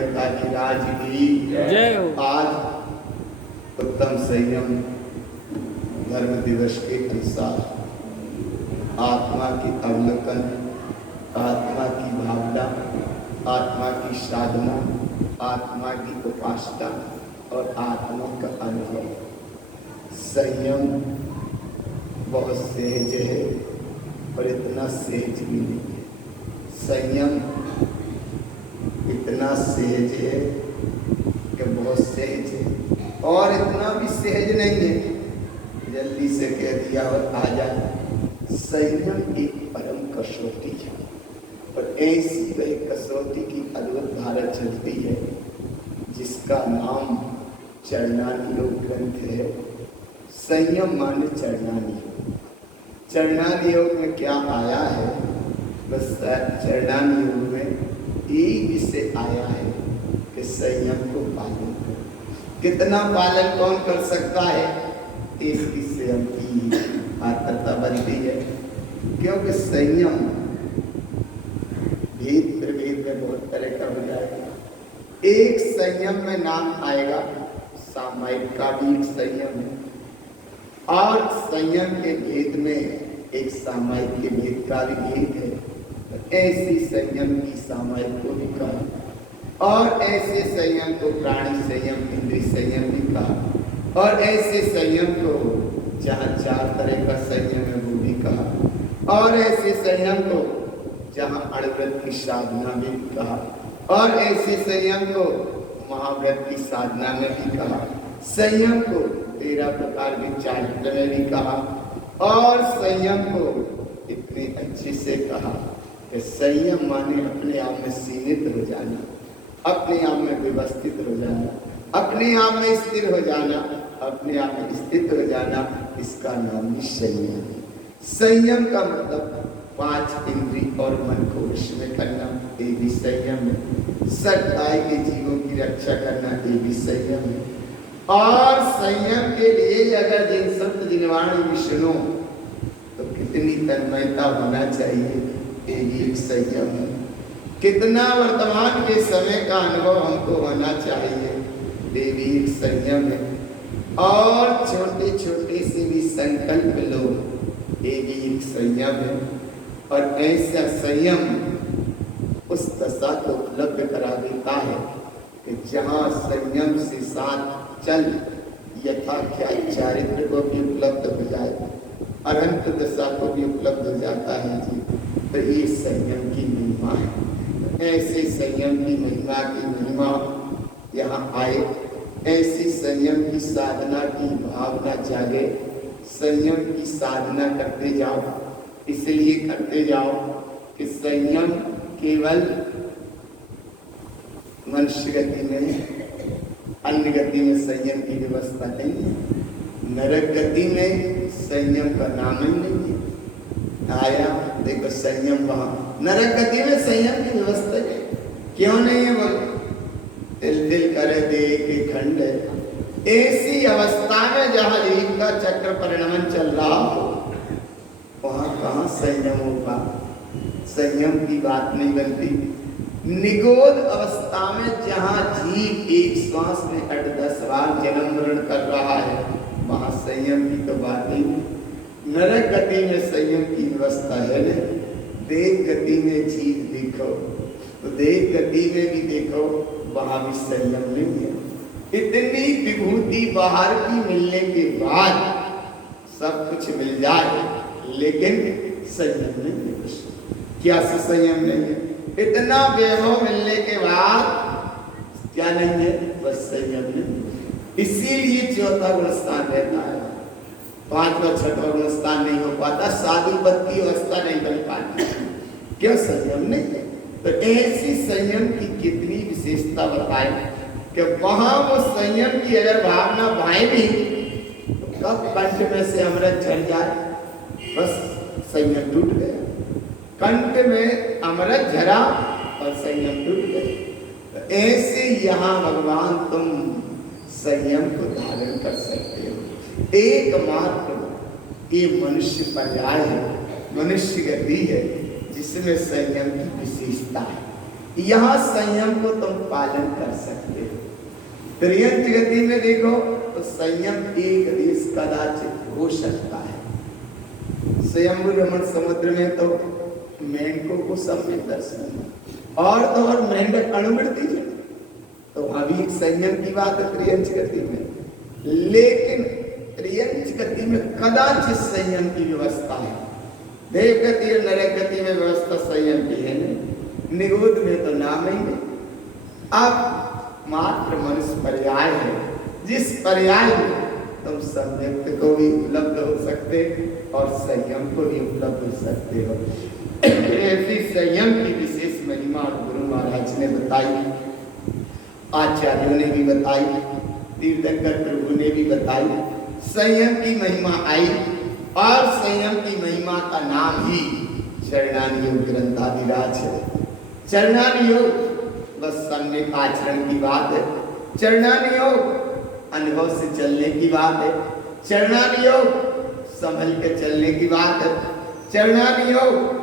जनता की राज की जय हो। आज उत्तम संयम धर्म दिवस के अनुसार आत्मा की अवलोकन, आत्मा की भावना, आत्मा की साधना, आत्मा की उपासना और आत्मा का अनुभव। संयम बहुत सहज है और इतना सहज भी नहीं है। संयम इतना सहज है कि बहुत सहज है और इतना भी सहज नहीं है जल्दी से कह दिया और आ जाए। संयम एक परम कसौटी है और ऐसी वही कसौटी की अद्भुत धारा चलती है जिसका नाम चरणानी योग ग्रंथ है। संयम माने चरणानी योग। चरणानी योग में क्या आया है? बस चरणानी योग में एक विषय आया है कि संयम को पालन करो। कितना पालन कौन कर सकता है? इसकी स्वयं की आत्मता बनती है, क्योंकि संयम भेद प्रभेद में बहुत तरह का हो जाएगा। एक संयम में नाम आएगा सामायिक का भी एक संयम है और संयम के भेद में एक सामायिक के भेद का भी भेद है। ऐसी संयम की सामायिक को भी कहा और ऐसे संयम को प्राणी संयम, इंद्रिय संयम भी कहा और ऐसे संयम को जहाँ 4 तरह का संयम है वो भी कहा और ऐसे संयम को जहाँ अणव्रत की साधना में भी कहा और ऐसे संयम को महाव्रत की साधना में भी कहा। संयम को 13 प्रकार के चारित्र में भी कहा और संयम को इतने अच्छे से कहा कि संयम माने अपने आप में सीमित हो जाना, अपने आप में व्यवस्थित हो जाना, अपने आप में स्थिर हो जाना, अपने आप में स्थित हो जाना। इसका नाम भी संयम है। संयम का मतलब 5 इंद्रिय और मन को वश में करना, ये भी संयम है। सच्चाई के जीवों की रक्षा करना, ये भी संयम है। और संयम के लिए अगर जिन सप्त जिनवाणी विष्णु तो कितनी तन्मयता होना चाहिए, ये भी एक संयम है। कितना वर्तमान के समय का अनुभव हमको होना चाहिए, ये भी एक संयम है। और छोटे छोटे से भी संकल्प लो, ये भी एक संयम है। और ऐसा संयम उस दशा को उपलब्ध करा देता है कि जहाँ संयम से साथ चल यथा क्या चारित्र को भी उपलब्ध हो जाए, अनंत दशा को भी उपलब्ध हो जाता है जी। तो ये संयम की महिमा है। ऐसे संयम की महिमा यहाँ आए, ऐसी संयम की साधना की भावना जागे। संयम की साधना करते जाओ, इसलिए करते जाओ कि संयम केवल मनुष्य गति में, अन्य गति में संयम की व्यवस्था नहीं है। नरक गति में संयम का नाम ही नहीं है। आया देखो संयम वहाँ नरक गति में संयम की व्यवस्था है। क्यों नहीं है? बोल तिल तिल करे दे के खंड है। ऐसी अवस्था में जहाँ जीव का चक्र परिणमन चल रहा हो वहाँ कहाँ संयम होगा? संयम की बात नहीं बनती। निगोद अवस्था में जहाँ जीव एक श्वास में 8-10 बार जन्म मरण कर रहा है वहाँ संयम की तो बात नहीं। नरक गति में संयम की व्यवस्था है न। देव गति में जीव देखो तो देव गति में भी देखो वहाँ भी संयम नहीं है। इतनी विभूति बाहर की मिलने के बाद सब कुछ मिल जाए लेकिन संयम नहीं है। क्या संयम नहीं है? इतना वैभव मिलने के बाद क्या नहीं है? बस संयम नहीं। इसीलिए 4था गुण स्थान रहता है, 5वां 6वां गुण स्थान नहीं हो पाता, साधुपत्ति अवस्था नहीं बन पाती। क्यों? संयम नहीं है। तो ऐसी संयम की कितनी विशेषता बताए कि वहां वो संयम की अगर भावना भाई भी तो कब कंठ में से अमृत झड़ जाए, बस संयम टूट गया। कंठ में अमृत झरा और संयम टूट गया। तो ऐसे यहाँ भगवान तुम संयम को धारण कर सकते हो। एकमात्र ये मनुष्य पर्याय है, मनुष्य गति है जिसमें संयम की विशेषता है। यहाँ संयम को तुम पालन कर सकते हो। त्रियंच गति में देखो तो संयम एक देश कदाचित हो सकता है। स्वयंभू रमण समुद्र में तो मेंढकों को सम्यक दर्शन और तो और मेंढक अणुवृत्ति है, तो वहां भी एक संयम की बात है त्रियंच गति में। लेकिन त्रियंच गति में कदाचित संयम की व्यवस्था है। देव गति और नरक गति में व्यवस्था संयम की है नहीं, निगोद में तो नाम ही नहीं। अब मात्र मनुष्य पर्याय है, जिस पर्याय में तुम सम्यक को भी उपलब्ध हो सकते और संयम को भी उपलब्ध हो सकते हो। ऐसी संयम की विशेष महिमा गुरु महाराज ने बताई, आचार्यों ने भी बताई, तीर्थंकर प्रभु ने भी बताई। संयम की महिमा आई और संयम की महिमा का नाम ही चरणान योग ग्रंथाधिराज है। चरणान योग बस सम्यक आचरण की बात है, चरणान योग अनुभव से चलने की बात है, चरणान योग संभल के चलने की बात है, चरणान योग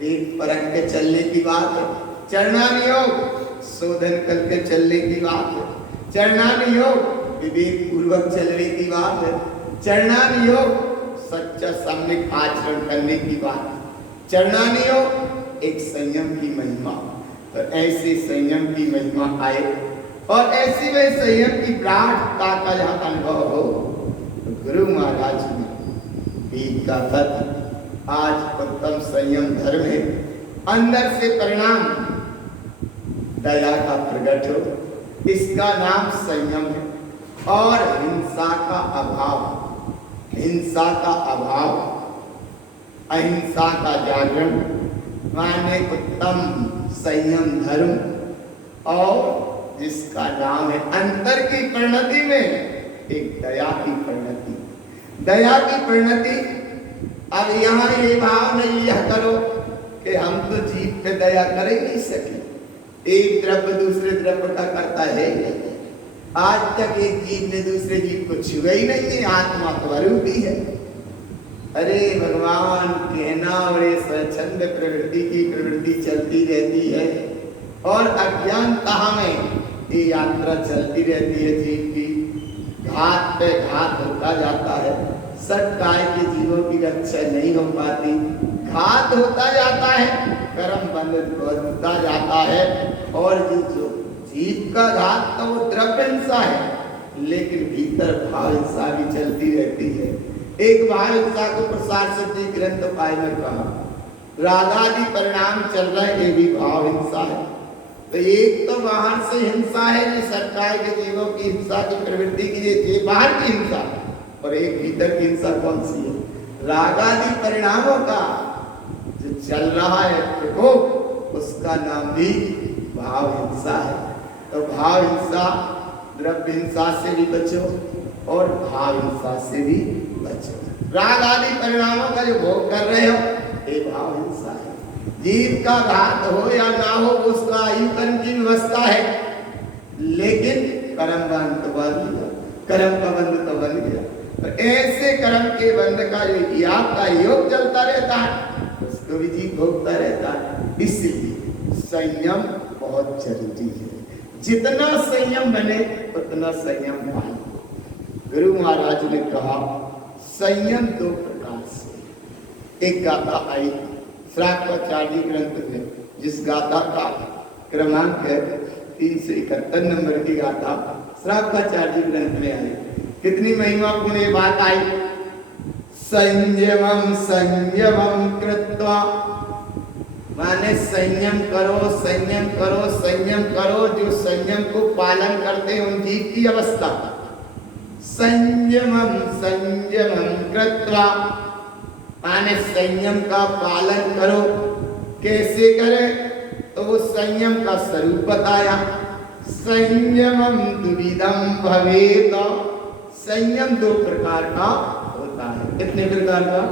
वेद परख के चलने की बात है, चरणान योग शोधन करके चलने की बात है, चरणान योग विवेक पूर्वक चलने की बात है, चरणान योग सच्चा सम्यक आचरण करने की बात है, चरणान योग एक संयम की महिमा। तो ऐसी संयम की महिमा आए और ऐसी में संयम की प्रार्थना का जहाँ अनुभव हो, तो गुरु महाराज ने वेद का तत्व आज उत्तम संयम धर्म है। अंदर से परिणाम दया का प्रकट हो, इसका नाम संयम है। और हिंसा का अभाव, हिंसा का अभाव, अहिंसा का जागरण माने उत्तम संयम धर्म, और जिसका नाम है अंतर की परिणति में एक दया की परिणति। दया की परिणति, अब यहाँ ये भाव नहीं यह करो कि हम तो जीव पे दया कर ही नहीं सके, एक द्रव्य दूसरे द्रव्य का करता है। आज तक एक जीव ने दूसरे जीव को छुआ ही नहीं है, आत्मा तो अरूपी है। अरे भगवान कहना और ये स्वच्छंद प्रवृत्ति की प्रवृत्ति चलती रहती है और अज्ञानता में ये यात्रा चलती रहती है जीव की, घात पे घात होता जाता है। सट काय के जीवों की रक्षा नहीं हो पाती, घात होता जाता है, कर्म बंध होता जाता है। और जो जीव का घात तो वो द्रव्य हिंसा है, लेकिन भीतर भाव हिंसा भी चलती रहती है। एक भाव हिंसा को प्रसार सिद्धि ग्रंथ पाई में कहा, रागादि परिणाम चल रहे ये भी भाव हिंसा है। तो एक तो बाहर से हिंसा है जो सरकार के जीवों की हिंसा की प्रवृत्ति की, ये बाहर की हिंसा, और एक भीतर की हिंसा कौन सी है? रागादि परिणामों का जो चल रहा है प्रकोप, उसका नाम भी भाव हिंसा है। तो भाव हिंसा, द्रव्य हिंसा से भी बचो और भाव हिंसा से भी बचो। राग आदि परिणामों का जो भोग कर रहे हो ये भाव हिंसा है। जीव का घात हो या ना हो उसका आयु कर्म की व्यवस्था है, लेकिन कर्म बंध तो बंध गया, कर्म का बंध तो बन गया। तो ऐसे कर्म के बंध का जो आपका योग चलता रहता है उसको भी जीव भोगता रहता है। इसलिए संयम बहुत जरूरी है। जितना संयम बने उतना संयम पाए। गुरु महाराज ने कहा संयम दो प्रकार से। एक गाथा आई श्रावकाचार्य ग्रंथ में, जिस गाथा का क्रमांक है 371 नंबर की गाथा श्रावकाचार्य ग्रंथ में आई। कितनी महिमापूर्ण ये बात आई। संयमम संयमम कृत्वा, माने संयम करो, संयम करो, संयम करो। जो संयम को पालन करते हैं उन जीव की अवस्था। संयमम संयमम कृत्वा, माने संयम का पालन करो। कैसे करें? तो वो संयम का स्वरूप बताया। संयमम द्विविधम भवेत। संयम दो प्रकार का होता है। कितने प्रकार का?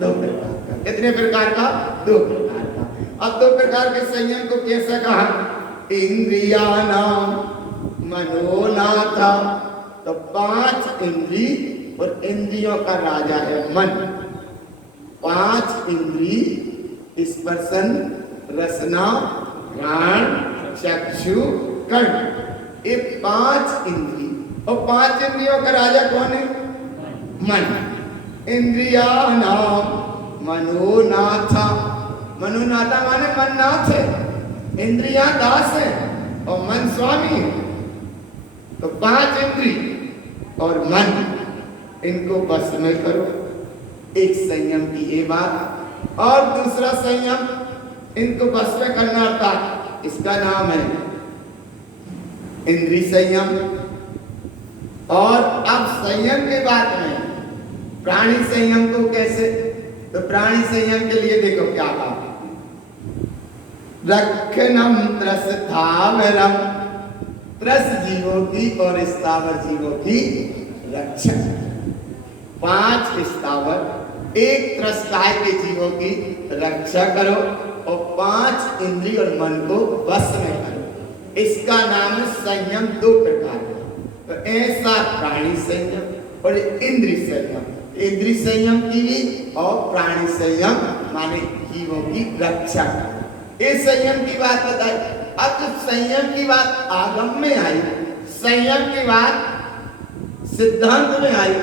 दो प्रकार का। कितने प्रकार का? दो प्रकार का। अब दो प्रकार के संयम को कैसे कहा? इंद्रियाणाम मनोनाथ। तो 5 इंद्रिय और इंद्रियों का राजा है मन। 5 इंद्रिय स्पर्शन, रसना, प्राण, चक्षु, कर्म, ये 5 इंद्रिय। और 5 इंद्रियों का राजा कौन है? मन। इंद्रियाणाम मनोनाथा। मनोनाथा माने मन नाथ है, इंद्रियां दास है और मन स्वामी है। तो 5 इंद्रिय और मन, इनको बस में करो। एक संयम की ये बात। और दूसरा संयम, इनको बस में करना था, इसका नाम है इंद्रिय संयम। और अब संयम के बाद में प्राणी संयम को कैसे? तो प्राणी संयम के लिए देखो क्या कहा, रक्षणम त्रस स्थावरम, त्रस जीवों की और स्थावर जीवों की रक्षा। 5 स्थावर 1 त्रसकाय के जीवों की रक्षा करो और 5 इंद्रिय और मन को वश में करो। इसका नाम है संयम। 2 प्रकार का, तो ऐसा प्राणी संयम और इंद्रिय संयम। इंद्रिय संयम की और प्राणी संयम माने जीवों की रक्षा। इस संयम की बात बताई। अब जब संयम की बात आगम में आई, संयम की बात सिद्धांत में आई,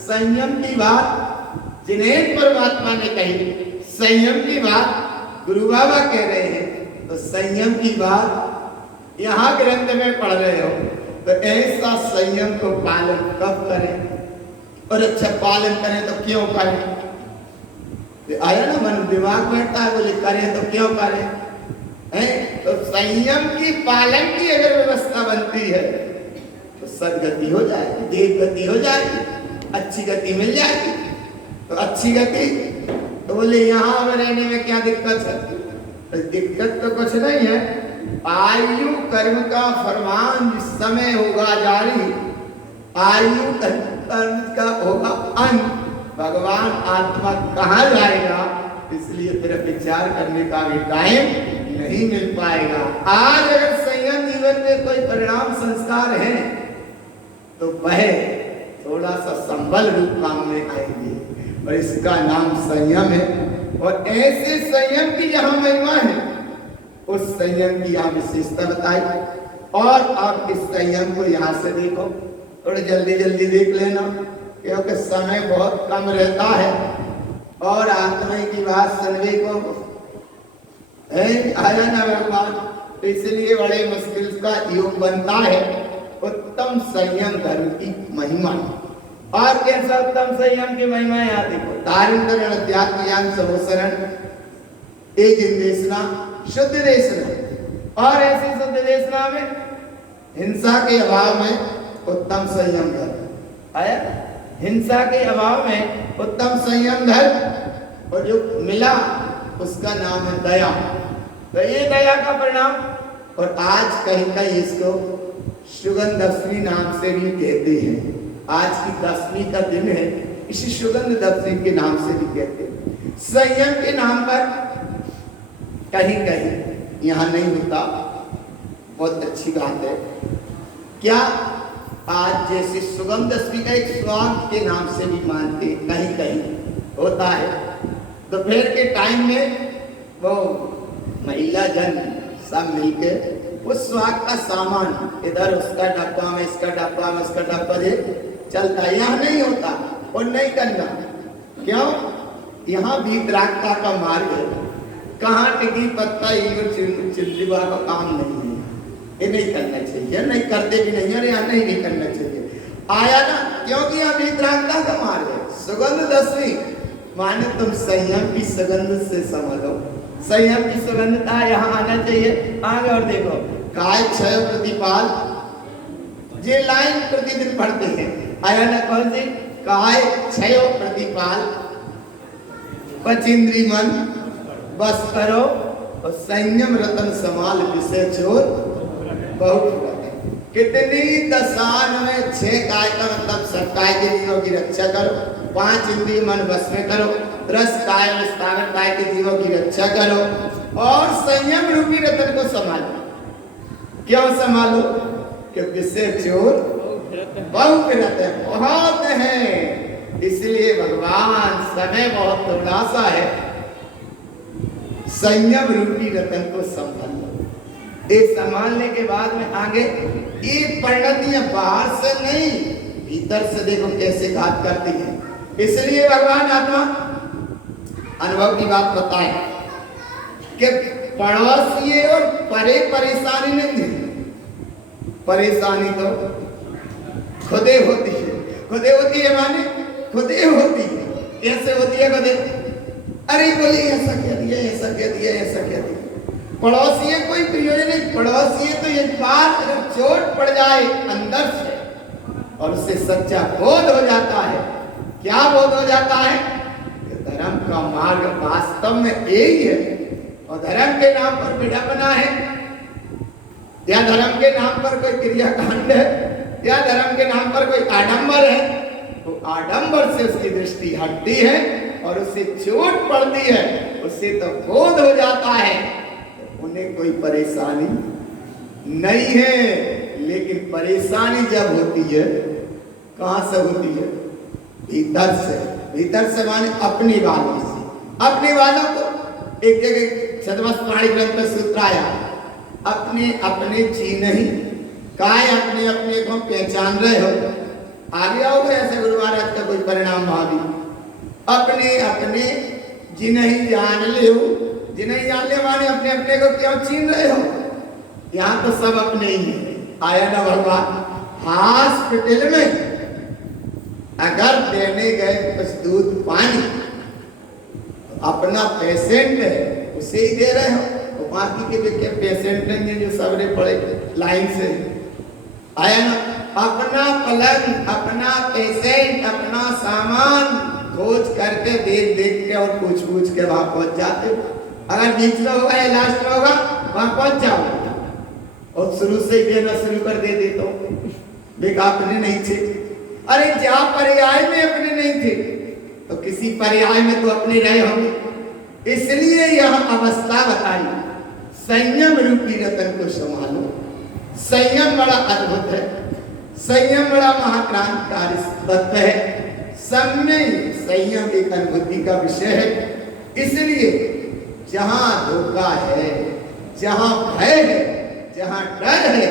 संयम की बात जिन्हें परमात्मा ने कही, संयम की बात गुरु बाबा कह रहे हैं, तो संयम की बात यहाँ ग्रंथ में पढ़ रहे हो। तो ऐसा संयम को पालन कब करें? और अच्छा पालन करें तो क्यों करें? आया ना मन दिमाग बैठता है, बोले करें तो क्यों करें? हैं? तो संयम की पालन की अगर व्यवस्था बनती है तो सदगति हो जाएगी, देव गति हो जाएगी, अच्छी गति मिल जाएगी। तो अच्छी गति, तो बोले यहाँ में रहने में क्या दिक्कत है? तो दिक्कत तो कुछ नहीं है। आयु कर्म का फरमान जिस समय होगा जारी, आयु कर्म का होगा अंत, भगवान आत्मा कहाँ जाएगा? इसलिए फिर विचार करने का भी टाइम नहीं मिल पाएगा। आज अगर संयम जीवन में कोई परिणाम संस्कार है तो वह थोड़ा सा संबल रूप काम में आएंगे और इसका नाम संयम है। और ऐसे संयम की जहां महिमा है, उस संयम की यहाँ विशेषता बताई। और आप इस संयम को यहाँ से देखो, थोड़ी जल्दी जल्दी देख लेना, क्योंकि समय बहुत कम रहता है और आत्मा की बात सुनने को आया ना भगवान, तो इसलिए बड़े मुश्किल का योग बनता है। उत्तम संयम धर्म की महिमा। और कैसा उत्तम संयम की महिमा है यहाँ देखो, धारण अध्यात्म ज्ञान सबोसरण, एक देशना शुद्ध देशना। और ऐसी शुद्ध देशना में हिंसा के अभाव में उत्तम संयम धर्म आया। हिंसा के अभाव में उत्तम संयम धर्म, और जो मिला उसका नाम है दया। तो ये दया का परिणाम। और आज कहीं कहीं इसको सुगंध दशमी नाम से भी कहते हैं। आज की 10वीं का दिन है, इसी सुगंध दशमी के नाम से भी कहते हैं। संयम के नाम पर कहीं कहीं यहाँ नहीं होता, बहुत अच्छी बात है। क्या आज जैसे सुगंध दशमी का एक स्वाद के नाम से भी मानते, कहीं कहीं होता है। दोपहर के टाइम में वो महिला जन सब मिलके उस स्वाद का सामान इधर उसका डब्बा में, इसका डब्बा में, उसका डब्बा दे चलता है। यहाँ नहीं होता और नहीं करना। क्यों? यहाँ वितरागता का मार्ग है। कहाँ टिकी पत्ता चिल्लीवा का काम नहीं है, ये नहीं करना चाहिए, नहीं करते भी नहीं और यहाँ नहीं भी करना चाहिए। आया ना, क्योंकि यहाँ वितरागता का मार्ग है। सुगंध दशमी माने तुम संयम की सुगंध से समझो, संयम की सुगंधता यहाँ आना चाहिए। आगे और देखो, काय क्षय प्रतिपाल, ये लाइन प्रतिदिन पढ़ते हैं। आया ना कौन सी? काय क्षय प्रतिपाल, पचिंद्री मन बस करो और संयम रतन समाल विषय चोर बहुत। कितनी दशान में 6 काय का मतलब 7 काय के जीवों की रक्षा करो, 5 इंद्रिय मन बस में करो, 10 काय और स्थावर काय के जीवों की रक्षा करो और संयम रूपी रतन को संभालो। क्यों संभालो? क्योंकि विषय चोर बहुत रहते हैं, बहुत है। इसलिए भगवान समय बहुत थोड़ा सा है, संयम रूपी रतन को संभालो। ये संभालने के बाद में आगे ये परिणतियां बाहर से नहीं भीतर से देखो कैसे घात करती है। इसलिए भगवान आत्मा अनुभव की बात बताए कि पड़ोसी और परे परेशानी नहीं है, परेशानी तो खुदे होती है। खुदे होती है माने खुदे होती है। कैसे होती है खुदे? अरे बोले ऐसा कह दिया, ऐसा कह दिया, ऐसा कह दिया। पड़ोसी है कोई प्रयोजन नहीं। पड़ोसी है तो एक बार अगर चोट पड़ जाए अंदर से और उससे सच्चा बोध हो जाता है, क्या बोध हो जाता है? धर्म का मार्ग वास्तव में यही है और धर्म के नाम पर विडंबना है या धर्म के नाम पर कोई क्रियाकांड है या धर्म के नाम पर कोई आडंबर है, तो आडंबर से उसकी दृष्टि हटती है और उससे चोट पड़ती है, उससे तो बोध हो जाता है उन्हें कोई परेशानी नहीं है। लेकिन परेशानी जब होती है कहां से होती है? भीतर से। भीतर से माने अपने वालों से। अपने वालों को एक जगह सतवस्त्राणी ग्रंथ में सूत्र आया, अपने अपने जी नहीं काय अपने अपने को पहचान रहे हो। आ गया होगा ऐसे गुरु महाराज का कोई परिणाम भावी। अपने अपने जी नहीं जान ले हो, जी नहीं जान ले माने अपने अपने को क्यों छीन रहे हो? यहाँ तो सब अपने ही है। आया ना भगवान? हॉस्पिटल में अगर देने गए कुछ दूध पानी तो अपना पेशेंट है उसे ही दे रहे हो, तो बाकी के पेशेंट नहीं जो सबरे पड़े लाइन से। आया ना? अपना पलंग, अपना पेशेंट, अपना सामान खोज करके देख देख के और पूछ पूछ के वहां पहुंच जाते हो। अगर बीच में होगा या लास्ट में होगा वहां पहुंच जाओ और शुरू से ही देना शुरू कर दे देता हूं। देख अपने नहीं थे, अरे जा पर्याय में अपने नहीं थे तो किसी पर्याय में तो अपने रहे होंगे। इसलिए यह अवस्था बताई, संयम रूपी रतन को संभालो। संयम बड़ा अद्भुत है, संयम बड़ा महाक्रांतिकारी तत्व है। संयम एक अनुभूति का विषय है। इसलिए जहां धोखा है, जहां भय है, जहां डर है,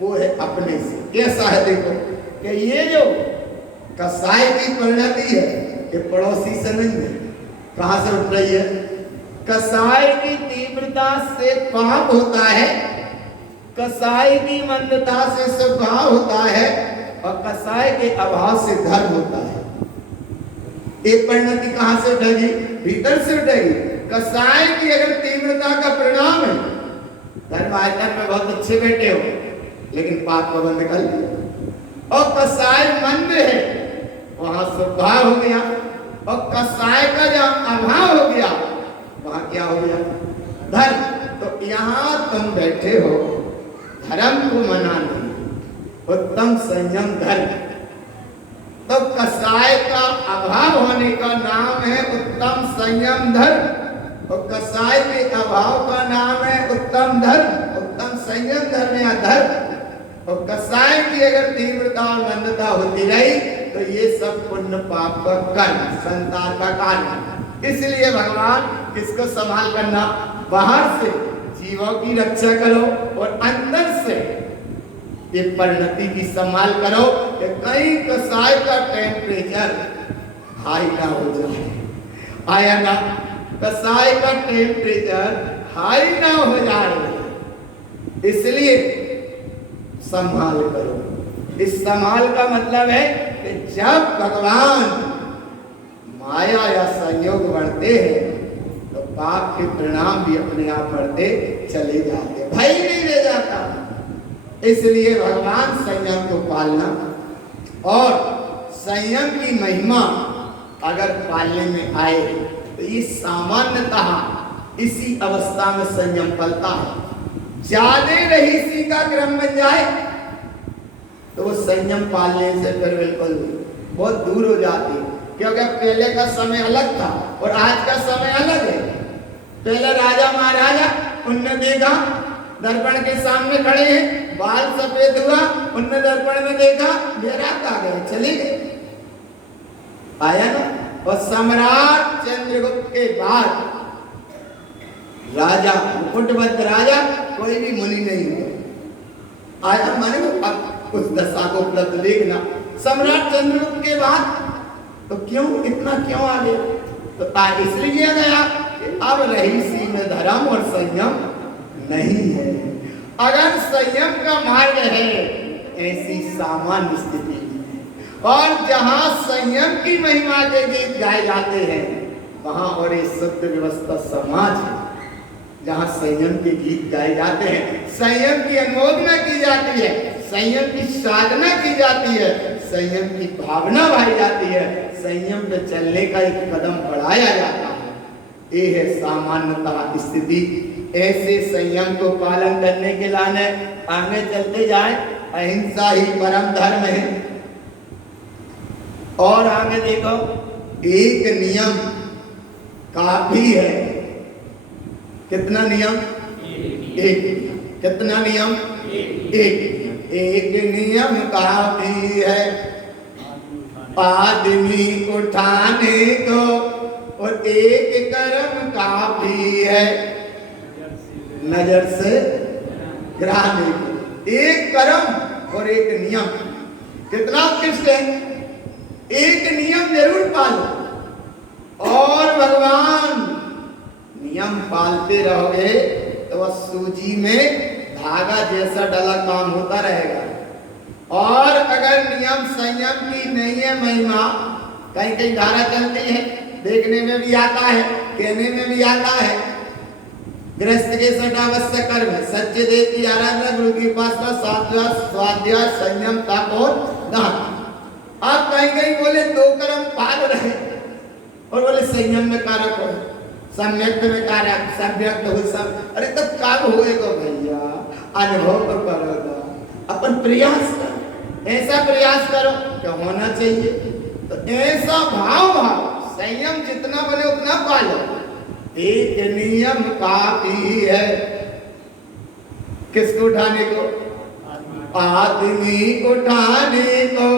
वो है अपने से। कैसा है देखो कि ये जो कसाई की परिणति है ये पड़ोसी से नहीं है। कहां से उठ रही है? कसाई की तीव्रता से पाप होता है, कसाई की मंदता से स्वभाव होता है और कसाई के अभाव से धर्म होता है। एक परिणति कहां से उठेगी? भीतर से उठेगी। कसाई की अगर तीव्रता का परिणाम है, धर्म आयतन में बहुत अच्छे बैठे हो लेकिन पाप को बंद कर दिया, और कसाई मंद है वहां स्वभाव हो गया, और कसाई का जब अभाव हो गया वहां क्या हो गया? धर्म। तो यहां तुम बैठे हो धर्म को मना नहीं, उत्तम संयम धर्म। तो कसाई का अभाव होने का नाम है उत्तम संयम धर्म, और कसाई के अभाव का नाम है उत्तम धर्म, उत्तम संयम धर्म या धर्म। और कसाई की अगर तीव्रता और मंदता होती रही तो ये सब पुण्य पाप का कर्म, संतान का कार्य। इसलिए भगवान किसको संभाल करना? बाहर से जीवों की रक्षा करो और अंदर से ये परिणति की संभाल करो कि कहीं कसाई का टेम्परेचर हाई ना हो जाए। आया ना? कसाई का टेम्परेचर हाई ना हो जाए, इसलिए संभाल करो। इस संभाल का मतलब है कि जब भगवान माया या संयोग बढ़ते हैं तो पाप के परिणाम भी अपने आप बढ़ते चले जाते, भय नहीं रह जाता। इसलिए भगवान संयम को पालना और संयम की महिमा अगर पालने में आए तो ये सामान्यतः इसी अवस्था में संयम पलता है। ज्यादा रहीसी का क्रम बन जाए तो वो संयम पालने से फिर बिल्कुल बहुत दूर हो जाती, क्योंकि पहले का समय अलग था और आज का समय अलग है। पहले राजा महाराजा उनने देखा दर्पण के सामने खड़े हैं, बाल सफेद हुआ, उनने दर्पण में देखा बेराग आ गए, चले गए। आया ना? और सम्राट चंद्रगुप्त के बाद राजा मुकुटबद्ध राजा कोई भी मुनि नहीं हुआ। आया माने अब उस दशा को उपलब्ध देखना। सम्राट चंद्रगुप्त के बाद तो क्यों इतना क्यों आ गया? तो इसलिए गया कि अब रही सी में धर्म और संयम नहीं है। अगर संयम का मार्ग है ऐसी सामान्य स्थिति और जहां संयम की महिमा के गीत गाए जाते हैं वहां और एक सत्य व्यवस्था समाज है जहां संयम के गीत गाए जाते हैं, संयम की अनुमोदना की जाती है, संयम की साधना की जाती है, संयम की भावना भाई जाती है, संयम पे चलने का एक कदम बढ़ाया जाता है। ये है सामान्यतः स्थिति। ऐसे संयम को पालन करने के लाने आगे चलते जाए। अहिंसा ही परम धर्म है। और आगे देखो, एक नियम काफी है। कितना नियम? एक। कितना नियम? एक। एक नियम काफी है आदमी उठाने को और एक कर्म काफी है नजर से गिराने को। एक कर्म और एक नियम कितना उत्कृष्ट है। एक नियम जरूर पालो और भगवान नियम पालते रहोगे तो वह सूजी में धागा जैसा डला काम होता रहेगा। और अगर नियम संयम की नहीं है महिमा, कहीं कहीं धारा चलती है, देखने में भी आता है, कहने में भी आता है। गृहस्थ के सटावश्य कर्म है, सच्चे देव की आराधना, गुरु की उपासना, सात्विक स्वाध्याय, संयम, तप और दान। आप कहीं कहीं बोले दो कर्म पाल रहे और बोले संयम में कारक हो, सम्यक्त में कारक, सम्यक्त हो सब। अरे तब कब होएगा भैया? अनुभव तो करोगा, अपन प्रयास करो, ऐसा प्रयास करो क्या होना चाहिए। तो ऐसा भाव संयम जितना बने उतना पालो। एक नियम काफी है किसको उठाने को? आदमी उठाने को।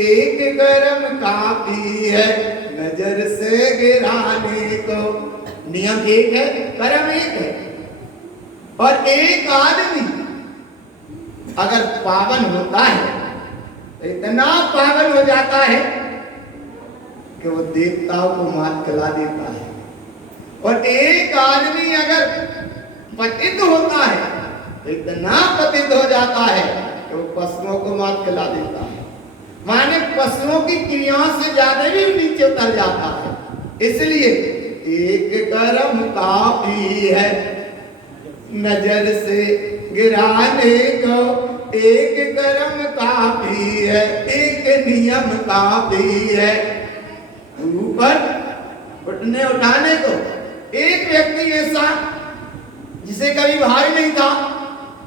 एक कर्म काफी है नजर से गिराने को। नियम एक है, कर्म एक है। और एक आदमी अगर पावन होता है तो इतना पावन हो जाता है कि वो देवताओं को मात खिला देता है। और एक आदमी अगर पतित होता है तो इतना पतित हो जाता है कि वो पशुओं को मात खिला देता है। माने पशुओं की क्रियाओं से ज्यादा भी नीचे उतर जाता है। इसलिए एक कर्म काफी है नजर से गिराने को। एक कर्म काफी है, एक नियम काफी है ऊपर उठने उठाने को। एक व्यक्ति ऐसा जिसे कभी भाई नहीं था,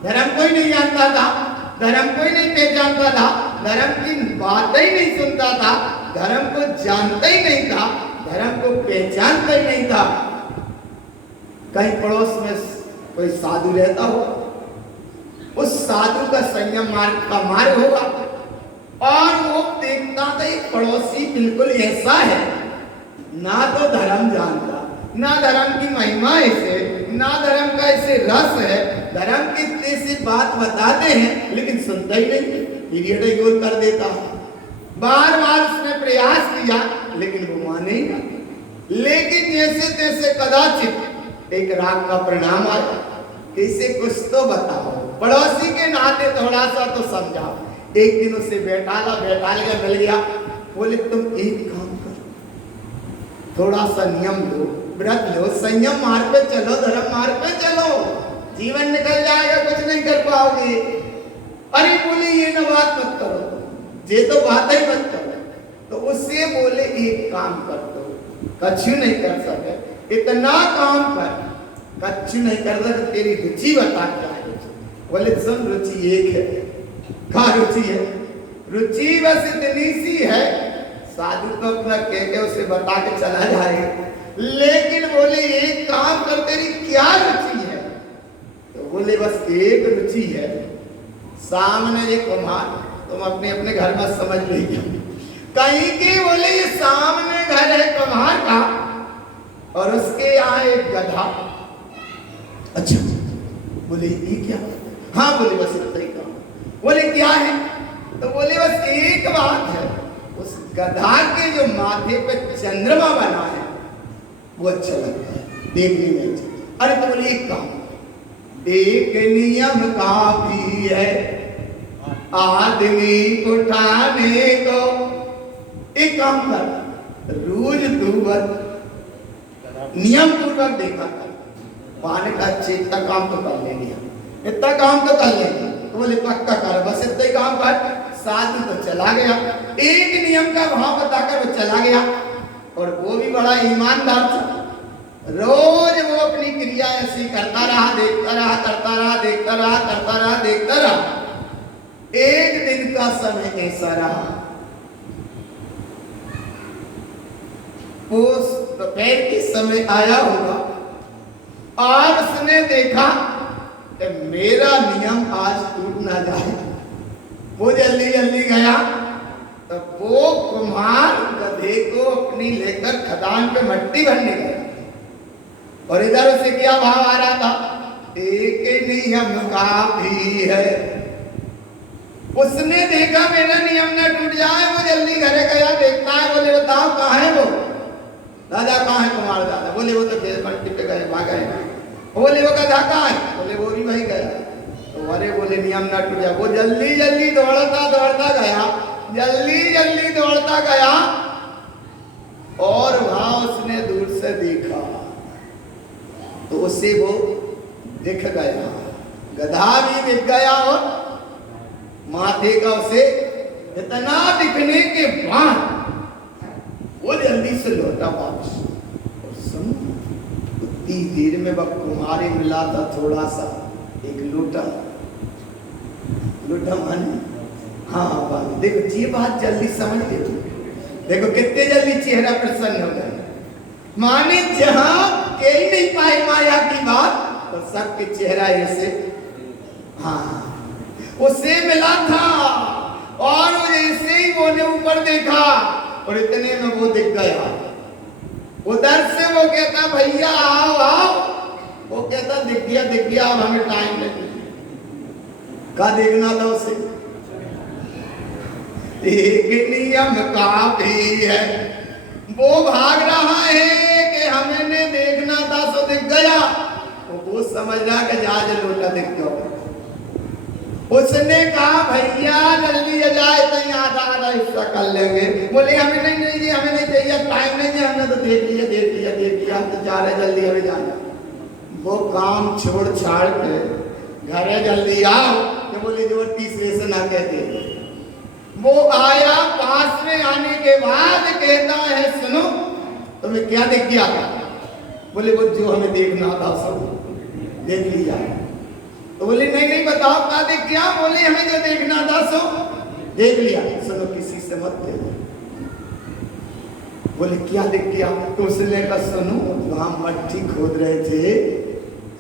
धर्म कोई नहीं जानता था, धर्म कोई नहीं पहचानता था, धर्म की बातें ही नहीं सुनता था, धर्म को जानता ही नहीं था, धर्म को पहचानता ही नहीं था। कहीं पड़ोस में कोई साधु रहता हो, उस साधु का संयम मार्ग का मार्ग होगा और वो देखता था एक पड़ोसी बिल्कुल ऐसा है, ना तो धर्म जानता, ना धर्म की महिमा ऐसे, ना धर्म का ऐसे रस है। धर्म की ऐसी बात बताते हैं लेकिन सुनता ही नहीं, पीरियड इग्नोर कर देता। बार बार उसने प्रयास किया लेकिन वो माने ही ना। लेकिन जैसे तैसे कदाचित एक राग का परिणाम आया, इसे कुछ तो बताओ, पड़ोसी के नाते थोड़ा सा तो समझाओ। एक दिन उसे बैठा के मिल गया, बोले तुम एक काम करो, थोड़ा सा नियम लो, व्रत लो, संयम मार्ग पे चलो, धर्म मार्ग पे चलो, जीवन निकल जाएगा, कुछ नहीं कर पाओगे। अरे बोले ये ना बात मत करो, ये तो बात ही मत करो। तो उससे बोले एक काम कर दो, कछु नहीं कर सके, इतना काम कर, कछु नहीं कर सके, तेरी रुचि बता क्या है। बोले सुन, रुचि एक है। क्या रुचि है? रुचि बस इतनी सी है, साधु तो अपना कह उसे बता के चला जाएगा, लेकिन बोले एक काम कर, तेरी क्या रुचि है? तो बोले बस एक रुचि है, सामने एक कुम्हार, तुम अपने अपने घर में समझ लीजिए, कहीं के बोले ये सामने घर है कुम्हार का और उसके यहाँ एक गधा। अच्छा, बोले ये क्या? हाँ बोले बस इतना ही काम। बोले क्या है? तो बोले बस एक बात है, उस गधा के जो माथे पे चंद्रमा बना है वो अच्छा लगता है देखने में अच्छा। अरे तो बोले एक काम, एक नियम काफी है आदमी उठाने को, एक काम कर, रोज तू नियम पूर्वक देखा कर, पाने का अच्छे इतना काम तो कर लेंगे, इतना काम तो कर लेंगे। तो बोले पक्का कर, बस इतना ही काम कर। साधु तो चला गया, एक नियम का भाव बताकर वो चला गया, और वो भी बड़ा ईमानदार था। रोज वो अपनी क्रिया ऐसी करता रहा, देखता रहा, करता रहा, देखता रहा, करता रहा, देखता रहा। एक दिन का समय ऐसा रहा, वो दोपहर के समय आया होगा और उसने देखा कि मेरा नियम आज टूट ना जाए। वो जल्दी जल्दी गया, तो वो कुम्हार गधे को अपनी लेकर खदान पे मट्टी भरने गया, और इधर उसे क्या भाव आ रहा था? एक नियम काफी है। उसने देखा मेरा नियम ना टूट जाए, वो जल्दी घरे गया, देखता है। बोले बताओ कहाँ है वो? दादा कहाँ है कुमार दादा? बोले वो तो मट्टी पे गए, भाग गए। बोले वो गधा कहाँ है? बोले वो भी वही गया। तो अरे बोले नियम ना टूट जाए। वो जल्दी जल्दी दौड़ता दौड़ता गया, जल्दी जल्दी दौड़ता गया, और वहां उसने दूर से देखा तो उसे वो दिख गया, गधा भी दिख गया, और माथे का उसे इतना दिखने के बाद वो जल्दी से लौटा वापस। और सुन, उतनी देर में वह कुम्हारे मिला था थोड़ा सा, एक लोटा, लोटा माने हाँ, देखो ये बात जल्दी समझ ले, देखो कितने जल्दी चेहरा प्रसन्न हो गया। माने जहां कह ही नहीं पाए माया की बात, तो सबके चेहरा ऐसे, हाँ उसे मिला था, और वो जैसे ही वो ने ऊपर देखा, और इतने में वो दिख गया। उधर से वो कहता भैया आओ आओ, वो कहता दिख गया, अब हमें टाइम नहीं। का देखना था उसे? एक नियम काफी है। वो भाग रहा है कि हमें ने देखना था सो दिख गया, वो समझ रहा कि जहाज लोटा दिख गया। उसने कहा भैया जल्दी आ जाए तो आधा आधा हिस्सा कर लेंगे। बोले हमें नहीं जी, हमें नहीं चाहिए, टाइम नहीं है, हमने तो देख लिया, तो जा रहे जल्दी हमें जाना। वो काम छोड़ छाड़ के घरे जल्दी आओ, तो बोले जो तीसरे से ना कहते। वो आया, पास में आने के बाद कहता है सुनो तुम्हें क्या दिख गया? बोले वो जो हमें देखना था सब देख लिया। तो बोले नहीं बताओ क्या देख गया? बोले हमें जो देखना था सो देख लिया। सुनो किसी से मत कहना। बोले क्या दिख गया? तो उसने कहा सुनो वहां मट्टी खोद रहे थे,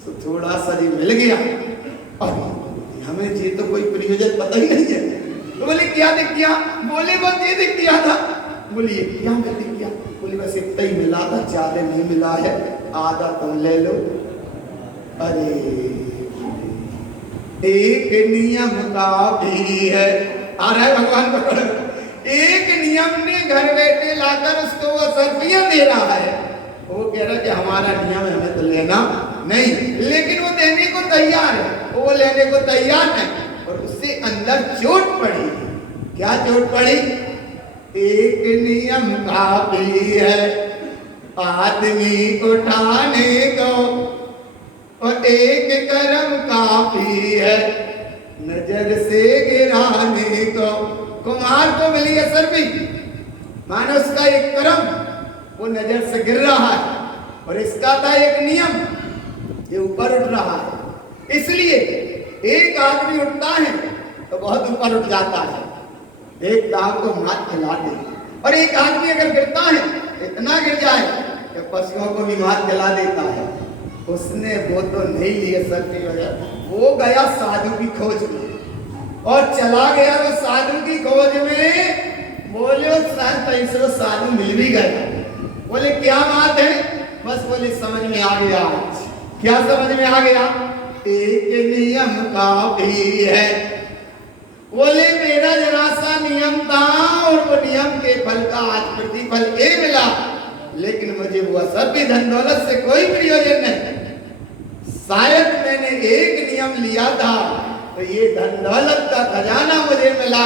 तो थोड़ा सा जी मिल गया, और हमें ये तो कोई प्रयोजन पता ही नहीं है। तो बोले क्या दिख गया? बोले बस ये दिख गया था। बोले ये क्या दिख गया? बोले बस इतना ही मिला था, ज्यादा नहीं मिला है, आधा तुम ले लो। अरे एक नियम काफी है। अरे भगवान पकड़, एक नियम ने घर बैठे लाकर उसको वो सर्फियां दे रहा है। वो कह रहा कि हमारा नियम है, हमें तो लेना नहीं, लेकिन वो देने को तैयार है, वो लेने को तैयार नहीं। और उससे अंदर चोट पड़ी। क्या चोट पड़ी? एक नियम काफी है आदमी उठाने को, और एक कर्म काफी है नजर से गिराने को। कुम्हार को मिली है सर्फी, मानो उसका एक कर्म वो नजर से गिर रहा है, और इसका था एक नियम ये ऊपर उठ रहा है। इसलिए एक आदमी उठता है तो बहुत ऊपर उठ जाता है, एक दाव को मात खिला दे। और एक आदमी अगर गिरता है इतना गिर जाए कि पशुओं को भी मात खिला देता है। उसने वो तो नहीं लिए सर्फी वगैरह, वो गया साधु की खोज में, और चला गया वो साधु की खोज में। बोले वो साधु मिल भी गया। बोले क्या बात है? बस बोले समझ में आ गया। क्या समझ में आ गया? एक नियम काफी है। बोले मेरा जरा सा नियम था और वो नियम के फल का आज प्रतिफल ये मिला, लेकिन मुझे वो सब भी धन दौलत से कोई प्रयोजन नहीं। शायद मैंने एक नियम लिया था तो ये धन दौलत का खजाना मुझे मिला,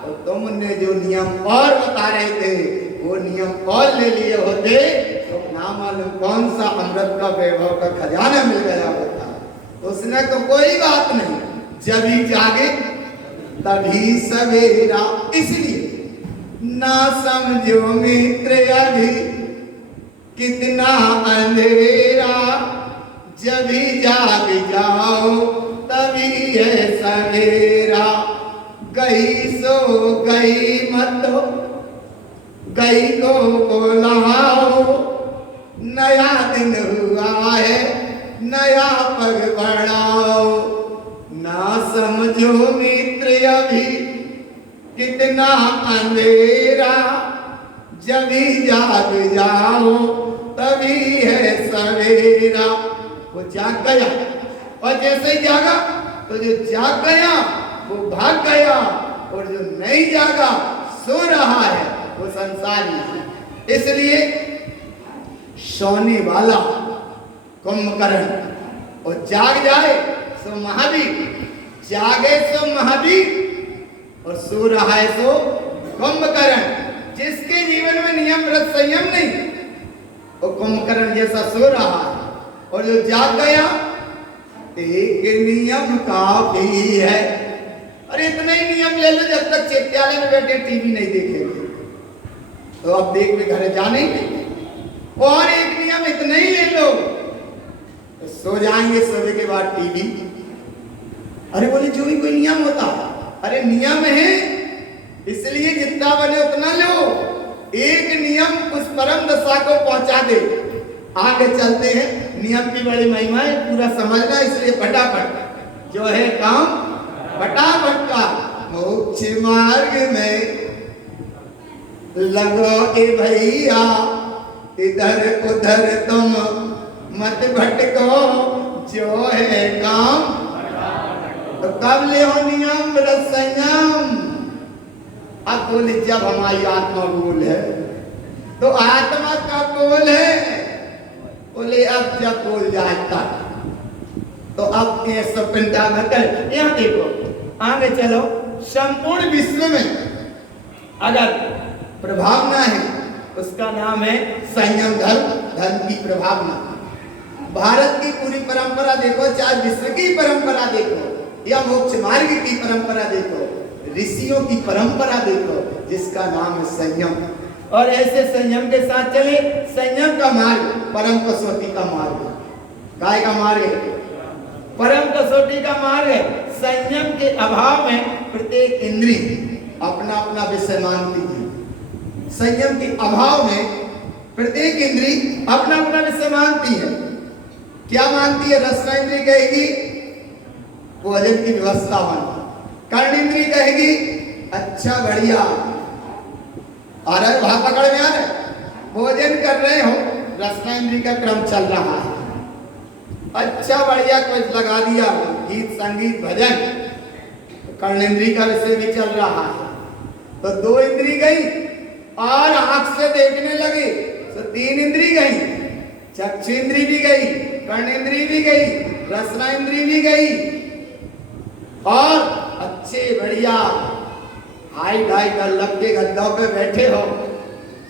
और तुमने जो नियम और बता रहे थे वो नियम और ले लिए होते तो ना मालूम कौन सा अमृत का वैभव का खजाना मिल गया होता। उसने तो कोई बात नहीं, जब ही जागे तभी सवेरा। इसलिए ना समझो मित्र अभी कितना अंधेरा, जब ही जाग जाओ तभी है सवेरा। गई सो गई मत गई को बुलाओ, नया दिन हुआ है नया पग बढ़ाओ। ना समझो मित्र अभी कितना अंधेरा, जब ही जाग जाओ तभी है सवेरा। वो जाग गया, और जैसे ही जागा तो जो जाग गया वो भाग गया, और जो नहीं जागा सो रहा है वो संसारी है। इसलिए सोने वाला कुंभकर्ण, और जाग जाए सो महावीर, जागे सो महावीर, और सो रहा है सो कुंभकर्ण। जिसके जीवन में नियम व्रत संयम नहीं वो कुंभकर्ण जैसा सो रहा है, और जो जाग गया एक नियम काफी है। अरे इतना ही नियम ले लो, जब तक चैत्यालय में बैठे टीवी नहीं देखेंगे तो अब देख में घर जाने, और एक नियम इतना ही ले लो तो सो जाएंगे, सोने के बाद टीवी। अरे बोले जो भी कोई नियम होता, अरे नियम है इसलिए जितना बने उतना लो। एक नियम उस परम दशा को पहुंचा दे। आगे चलते हैं, नियम की बड़ी महिमा है, पूरा समझना, इसलिए फटाफट जो है काम फटाफट का। मोक्ष मार्ग में लगो ए भैया, इधर उधर तुम मत भटको, जो है काम। तो कब ले हो नियम व्रत संयम? अब बोले जब हमारी आत्मा गोल है, तो आत्मा का गोल है। बोले अब जब बोल जाए तब, तो अब ये सब पिंडा न कर। यहाँ देखो, आगे चलो, संपूर्ण विश्व में अगर प्रभावना है उसका नाम है संयम धर्म, धर्म की प्रभावना। भारत की पूरी परंपरा देखो, चाहे विश्व की परंपरा देखो या मोक्ष मार्ग की परंपरा देखो, ऋषियों की परंपरा देखो, जिसका नाम है संयम। और ऐसे संयम के साथ चले, संयम का मार्ग परम कसौटी का मार्ग। काय का मार्ग है? परम कसौटी का मार्ग है। संयम के अभाव में प्रत्येक इंद्री अपना अपना विषय मानती है। संयम के अभाव में प्रत्येक इंद्री अपना अपना विषय मानती है। क्या मानती है? रसना इंद्री कहेगी भोजन की व्यवस्था होना, कर्ण इंद्री कहेगी अच्छा बढ़िया, अरे भाव पकड़ में आ रहे, भोजन कर रहे हो, रसना इंद्री का क्रम चल रहा है, अच्छा बढ़िया कुछ लगा दिया, गीत संगीत भजन, तो कर्ण इंद्री का विषय भी चल रहा है। तो दो इंद्री गई और आंख से देखने लगे तो तीन इंद्री गई, चक्षु इंद्री भी गई, कर्ण इंद्री भी गई, रसना इंद्री भी गई, और अच्छे बढ़िया हाई ढाई कर लग के गद्दों पे बैठे हो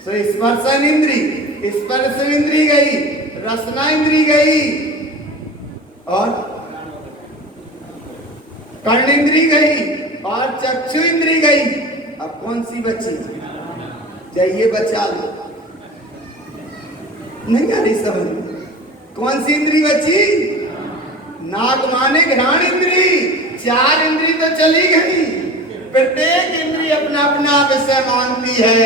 तो स्पर्शन इंद्री, स्पर्श इंद्री गई, रसना इंद्री गई और कर्ण इंद्री गई और चक्षु इंद्री गई। अब कौन सी बची? चाहिए बचा लो, नहीं आ रही समझ? कौन सी इंद्री बची? नाक माने घ्राण इंद्री। चार इंद्री तो चली गई, प्रत्येक इंद्री अपना अपना विषय मानती है।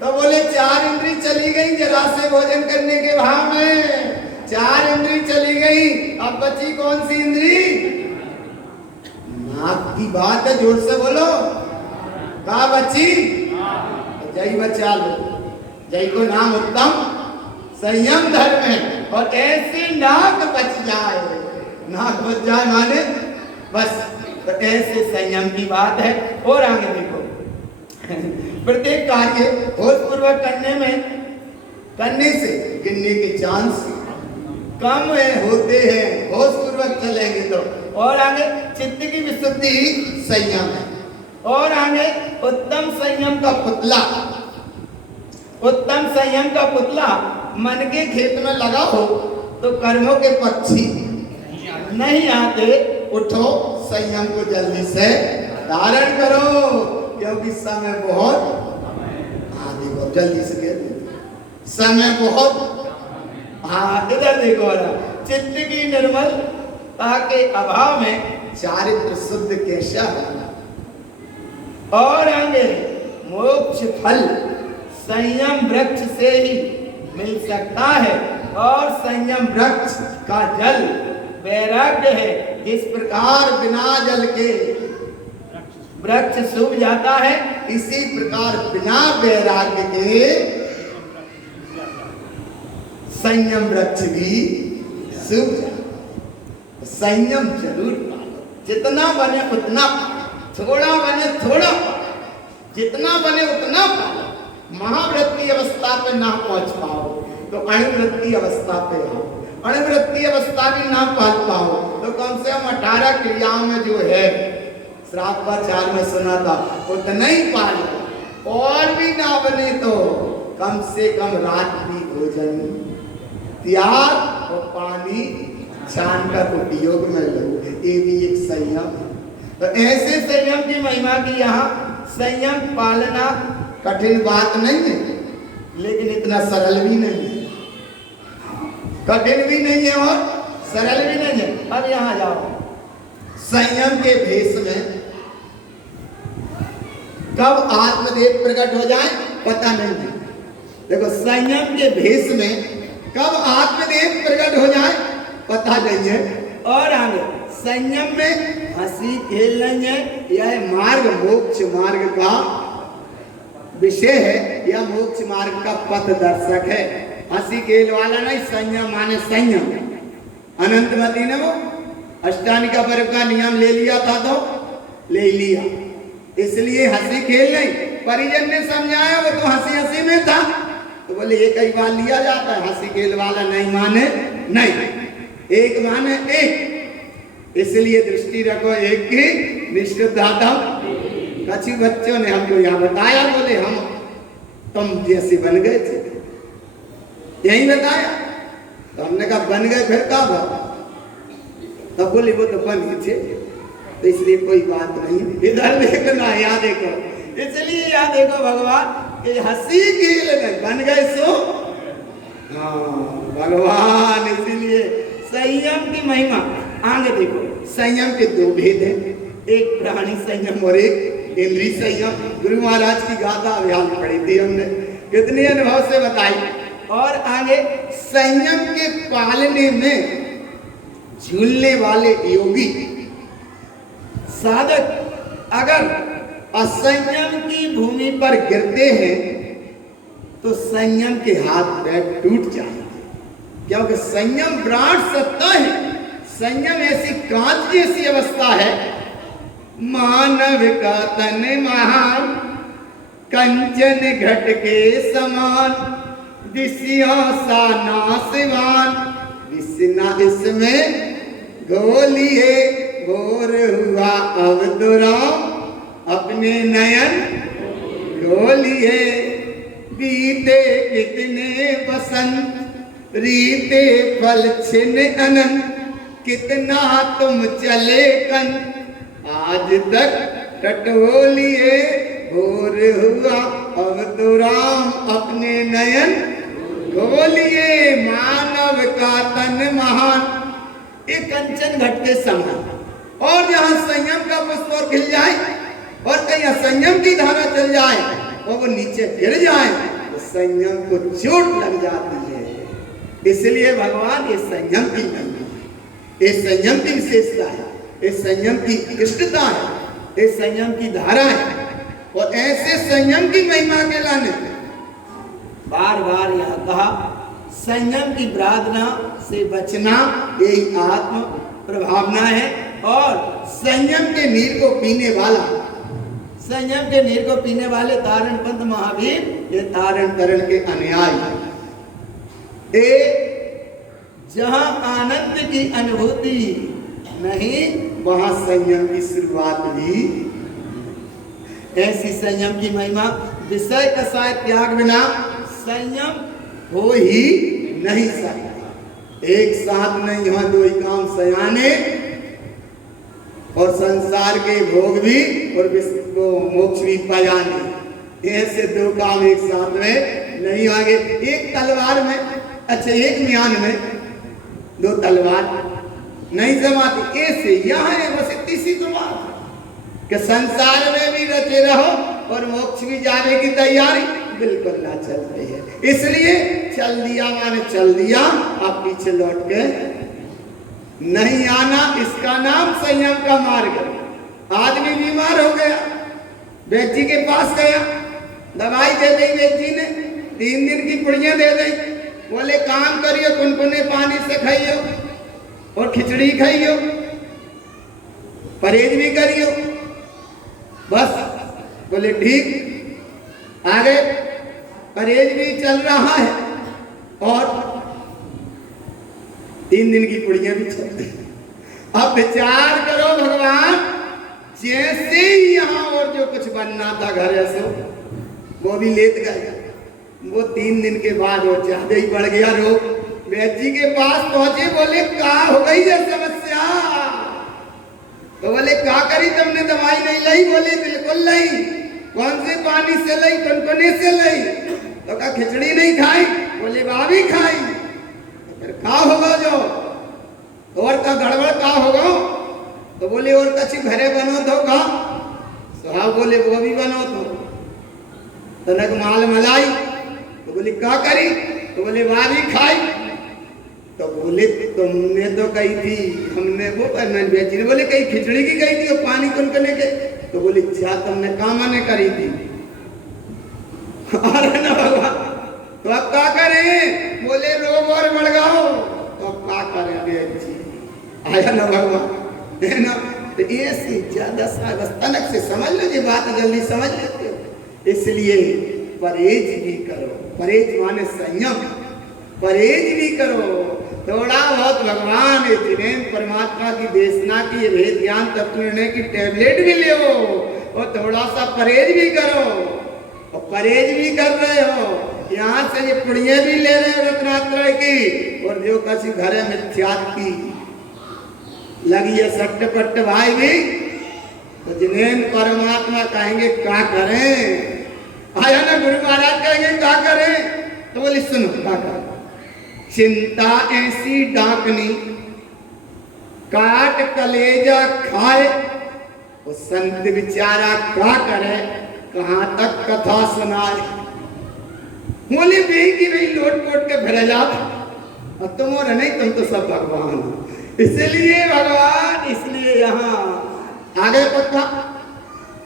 तो बोले चार इंद्री चली गई जरा से भोजन करने के भाव में, चार इंद्री चली गई, अब बची कौन सी इंद्री? नाक की बात है, जोर से बोलो, कहाँ बची? जय बचा लो, जय को नाम उत्तम संयम धर्म है। और ऐसी नाक बच जाए नाक बच जाए माने बस। तो ऐसे संयम की बात है। और आगे देखो, प्रत्येक कार्य होशपूर्वक करने से गिरने के चांस कम होते हैं, होशपूर्वक चलेंगे तो। और आगे चित्त की विशुद्धि संयम है। और आगे उत्तम संयम का पुतला, उत्तम संयम का पुतला मन के खेत में लगा हो तो कर्मों के पक्षी नहीं आते। उठो, संयम को जल्दी से धारण करो, क्योंकि समय बहुत, हाँ देखो जल्दी से कह दो, समय बहुत, हाँ इधर देखो ना, चित्त की निर्मलता के अभाव में चारित्र शुद्ध कैसा होगा। और आगे मोक्ष फल संयम वृक्ष से ही मिल सकता है, और संयम वृक्ष का जल वैराग्य है। जिस प्रकार बिना जल के वृक्ष सूख जाता है, इसी प्रकार बिना वैराग्य के संयम वृक्ष भी सूख जाता। संयम जरूर पालो, जितना बने उतना पालो, थोड़ा बने थोड़ा पालो, जितना बने उतना पालो। महावृत्ति अवस्था पे ना पहुंच पाओ तो अणुवृत्ति अवस्था पे आओ, अणुवृत्ति अवस्था भी ना पाल पाओ तो कम से कम 18 क्रियाओं में जो है श्राद्धाचार में सुना था उतना ही पालो। और भी ना बने तो कम से कम रात्रि भोजन त्याग और पानी छान कर उपयोग में लो, ये भी एक संयम है। तो ऐसे संयम की महिमा की यहाँ संयम पालना कठिन बात नहीं है, लेकिन इतना सरल भी नहीं है, कठिन भी नहीं है और सरल भी नहीं है। अब यहाँ जाओ, संयम के भेष में कब आत्मदेव प्रकट हो जाए पता नहीं है। देखो संयम के भेष में कब आत्मदेव प्रकट हो जाए पता नहीं है। और आगे संयम में हंसी खेल नहीं है, यह मार्ग मोक्ष मार्ग का विषय है, यह मोक्ष मार्ग का पथ दर्शक है। हंसी खेल वाला नहीं, संयम माने संयम। अनंतमती ने वो अष्टांगिका पर्व का नियम ले लिया था तो ले लिया, इसलिए हंसी खेल नहीं। परिजन ने समझाया, वो तो हंसी हंसी में था तो बोले ये कई बार लिया जाता है, हंसी खेल वाला नहीं माने नहीं, एक माने एक, इसलिए दृष्टि रखो एक की निष्ठुरता। कछु बच्चों ने हमको यहाँ बताया, बोले हम तुम जैसे बन गए थे, यही बताया। तो हमने कहा बन गए फिर कब? तब बोले वो तो बन गए थे, तो इसलिए कोई बात नहीं। इधर देखना, यहाँ देखो, इसलिए यहाँ देखो भगवान ये हंसी खेल नहीं, बन गए सो हाँ भगवान। इसलिए संयम की महिमा आगे देखो। संयम के दो भेद हैं, एक प्राणी संयम और एक इंद्रिय संयम। गुरु महाराज की गाथा अभियान पढ़ी थी हमने, कितने अनुभव से बताई। और आगे संयम के पालने में झूलने वाले योगी साधक अगर असंयम की भूमि पर गिरते हैं तो संयम के हाथ पैर टूट जाएंगे, क्योंकि संयम विराट सत्ता है। संयम ऐसी कांच जैसी अवस्था है, मानव का तन महान कंचन घट के समान, दिशियों सा नासवान विसना इसमें घोलिए, घोर हुआ अवधुराम अपने नयन घोलिए। बीते कितने बसंत रीते फल छिन अनंत, कितना तुम चले कन आज तक टटोलिए, भोर हुआ अवधुराम अपने नयन घोलिए। मानव का तन महान एक कंचन घट के समान, और जहाँ संयम का पुष्प और खिल जाए और कहीं असंयम की धारा चल जाए और वो नीचे गिर जाए तो संयम को चोट लग जाती है। इसलिए भगवान ये संयम की महिमा, ये संयम की विशेषता है, ये संयम की कृष्णता है, ये संयम की धारा है। और ऐसे संयम की महिमा के लाने बार बार यह कहा, संयम की प्रार्थना से बचना यही आत्म प्रभावना है। और संयम के नीर को पीने वाला, संयम के नीर को पीने वाले तारण पंथ महावीर, ये तारण करण के अनुयायी। जहां आनंद की अनुभूति नहीं, वहां संयम की शुरुआत भी। ऐसी संयम की महिमा, विषय कसाय त्याग बिना संयम हो ही नहीं सकता। एक साथ नहीं हो दो ही काम सयाने, और संसार के भोग भी और वो मोक्ष भी पायाने। ऐसे दो काम एक साथ में नहीं आगे। एक तलवार में, अच्छा एक म्यान में दो तलवार नहीं जमाती। ऐसे यहाँ है बस इतनी सी तो बात कि संसार में भी रचे रहो और मोक्ष भी जाने की तैयारी बिल्कुल ना चल रही है। इसलिए चल दिया माने चल दिया, आप पीछे लौट के नहीं आना। इसका नाम संयम का मार्ग। आदमी बीमार हो गया, वैद्य जी के पास गया, दवाई दे दी वैद्य जी ने, 3 दिन की पुड़ियां दे दी, बोले काम करियो, कुनकुने पानी से खाइयो और खिचड़ी खाइयो, परहेज भी करियो, बस। बोले ठीक, आगे परहेज भी चल रहा है और 3 दिन की पुड़ियां भी चल रही। अब विचार करो भगवान, जैसे ही यहाँ और जो कुछ बनना था घर ऐसे वो भी लेत गए। वो 3 दिन के बाद और ज्यादा ही बढ़ गया रोग। वैद्य जी के पास पहुंचे, बोले क्या हो गई है समस्या? तो बोले क्या करी तुमने, दवाई नहीं लाई? बोले बिल्कुल नहीं। कौन से पानी से लाई? कनकने से लाई। तो क्या खिचड़ी नहीं खाई? बोले भाभी खाई। फिर क्या होगा जो और का गड़बड़ का होगा? तो बोले और कच्ची घरे बनो तो का? साहब बोले वो भी बनो तो तनक माल मलाई। तो बोले क्या करी? तो बोले भाभी खाई। तो बोले तुमने तो कही थी, हमने वो बेची ने बोले कहीं खिचड़ी की गई थी और पानी कनकने के। तो बोले क्या तुमने काम आने करी थी? अरे ना भगवान, तो अब क्या करें? बोले रोग और बढ़ गओ। तो अब क्या करें बेची? आया ना भगवान, है ना? तो ऐसी ज्यादा बस तनक से समझ लो, ये बात जल्दी समझ लेते हो। इसलिए परहेज भी करो। परहेज माने संयम। परहेज भी करो थोड़ा बहुत। भगवान जिन्हें परमात्मा की देशना की भेद ज्ञान तत्व निर्णय की टैबलेट भी ले और थोड़ा सा परहेज भी करो। और परहेज भी कर रहे हो, यहाँ से ये पुड़िया भी ले रहे हो रत्नात्रय की, और जो कसी घर मिथ्यात की लगी है सट्ट भाई भी, तो जिन्हें परमात्मा कहेंगे क्या करें? आया ना गुरु महाराज कहेंगे क्या करें? तो बोले सुनो क्या करें? चिंता ऐसी डाकनी काट कलेजा खाए, वो संत बिचारा क्या करे, कहाँ तक कथा सुनाए। बोले भी कि भाई लोट पोट के भर जाता, और तुम और नहीं, तुम तो सब भगवान हो। इसलिए भगवान, इसलिए यहाँ आगे पक्का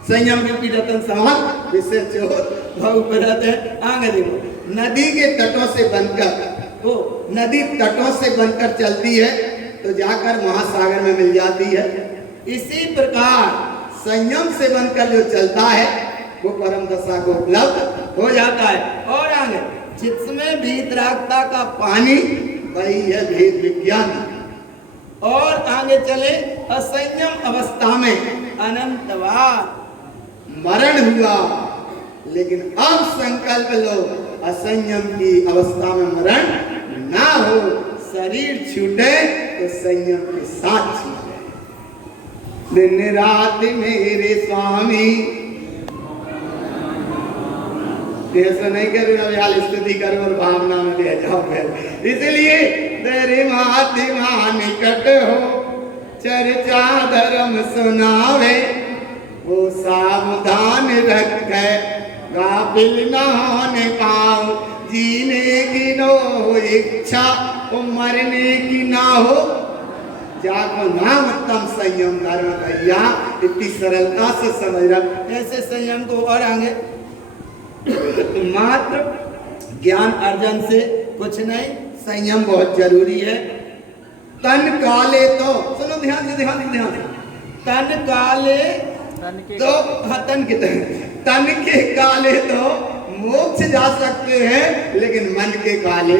संयम की रतन समान विषय चोर भाव है। आगे देखो, नदी के तटों से बनकर, वो नदी तटों से बनकर चलती है तो जाकर महासागर में मिल जाती है। इसी प्रकार संयम से बनकर जो चलता है वो परम दशा को उपलब्ध हो जाता है। और आगे जिसमें वीतरागता का पानी, वही है भेद विज्ञान। और आगे चले, असंयम अवस्था में अनंतवार मरण हुआ, लेकिन अब संकल्प लो असंयम की अवस्था में मरण ना हो। शरीर छूटे तो संयम के साथ छूटे। दिन रात मेरे स्वामी, ऐसा नहीं कर स्तुति करो और भावना में ले जाओ। इसलिए तेरे मातिमा निकट हो, चर्चा धर्म सुनावे, वो सावधान रखे गाफिल न होने पाओ। जीने की नो इच्छा, वो मरने की ना हो। जाको नाम तम संयम धर्म भैया, इतनी सरलता से समझ रहा। ऐसे संयम को और आगे मात्र ज्ञान अर्जन से कुछ नहीं, संयम बहुत जरूरी है। तन काले तो, सुनो ध्यान से ध्यान से ध्यान से, तन काले तो, हाँ तन के काले तो मोक्ष जा सकते हैं, लेकिन मन के काले,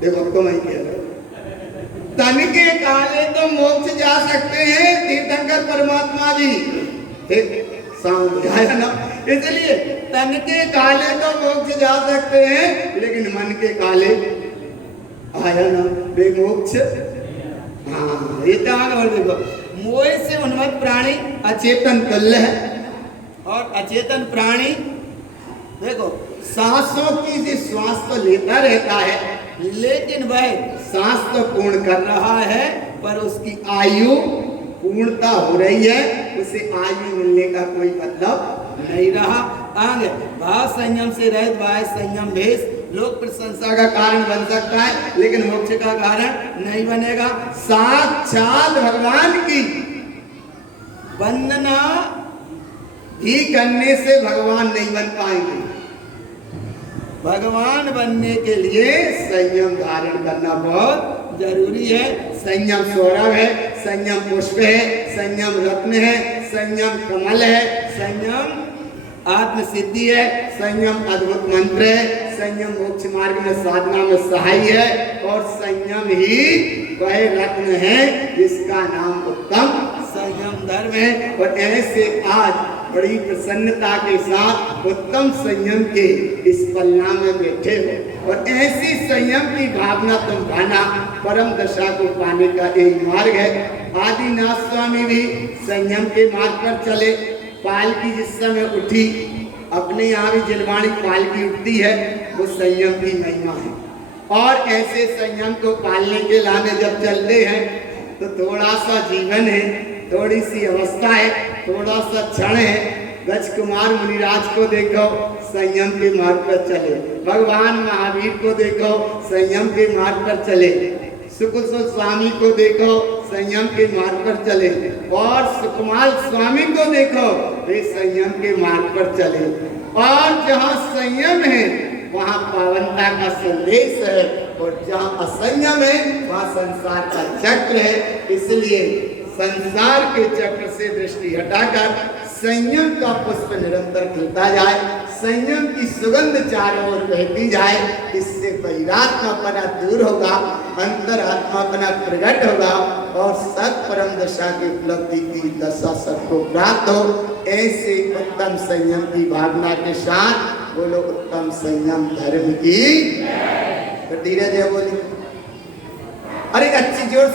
देखो आपको मैं कह रहा हूं, तन के काले तो मोक्ष जा सकते हैं तीर्थंकर परमात्मा भी, आया ना। इसलिए तन के काले तो मोक्ष जा सकते हैं, लेकिन मन के काले, आया ना, बेमोक्ष। हाँ ये और देखो, मोह से उन्मत्त प्राणी अचेतन तुल्य है, और अचेतन प्राणी देखो सांसों की जो श्वास तो लेता रहता है, लेकिन वह सांस तो पूर्ण कर रहा है, पर उसकी आयु पूर्णता हो रही है, उसे आयु मिलने का कोई मतलब नहीं रहा। आगे भाव संयम से रहित बाह्य संयम भेष लोक प्रशंसा का कारण बन सकता है, लेकिन मोक्ष का कारण नहीं बनेगा। साक्षात भगवान की वंदना भी करने से भगवान नहीं बन पाएंगे। भगवान बनने के लिए संयम धारण करना बहुत जरूरी है। संयम सौरभ है, संयम पुष्प है, संयम रत्न है, संयम कमल है, संयम आत्म सिद्धि है, संयम अद्भुत मंत्र है, संयम मोक्ष मार्ग में साधना में सहाय है, और संयम ही वह रत्न है जिसका नाम उत्तम संयम धर्म है। और ऐसे आज बड़ी प्रसन्नता के साथ उत्तम संयम के इस पलना में बैठे हो, और ऐसी संयम की भावना तुम भाना, परम दशा को पाने का एक मार्ग है। आदिनाथ स्वामी भी संयम के मार्ग पर चले। पालकी जिस समय उठी, अपने यहाँ भी जलवाणी पालकी उठती है, वो संयम की महिमा है। और ऐसे संयम को पालने के लाने जब चलते हैं, तो थोड़ा सा जीवन है, थोड़ी सी अवस्था है, थोड़ा सा क्षण है। गज कुमार मुनिराज को देखो, संयम के मार्ग पर चले। भगवान महावीर को देखो, संयम के मार्ग पर चले। सुकुल स्वामी को देखो, संयम के मार्ग पर चले। और सुकुमार स्वामी को देखो, वे संयम के मार्ग पर चले। और जहाँ संयम है वहाँ पावनता का संदेश है, और जहाँ असंयम है वहाँ संसार का चक्र है। इसलिए संसार के चक्र से दृष्टि हटाकर संयम का पुष्प निरंतर खिलता जाए, संयम की सुगंध चारों ओर बहती जाए। इससे वैरात्मापना दूर होगा, अंतरात्मापना प्रकट होगा, और सत परम दशा की उपलब्धि की दशा सबको प्राप्त हो। ऐसे उत्तम संयम की भावना के साथ बोलो उत्तम संयम धर्म की। धीरज है बोली, अरे अच्छी जोर